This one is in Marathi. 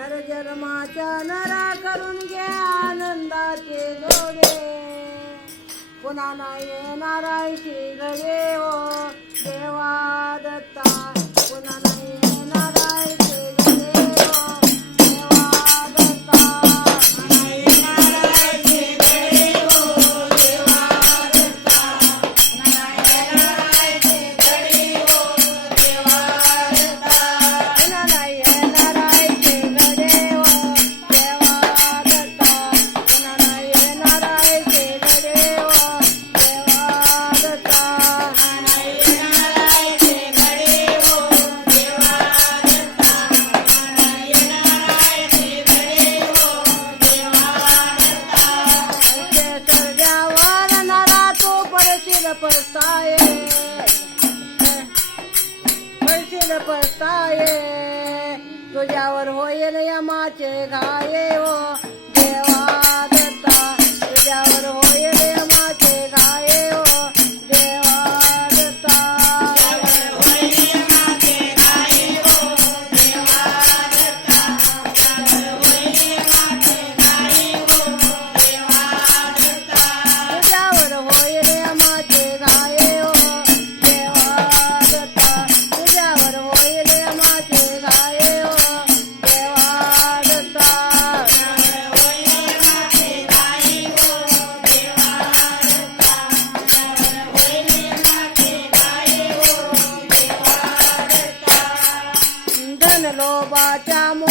नर जन्माचा नरा करून घ्या आनंदाचे डोळे पुन्हा नाही नारायशी गळे ओ देवा दत्ता. पैसे पडताय. पैसे पडताय. तुझ्यावर होईल यमाचे घाये हो. Kacamu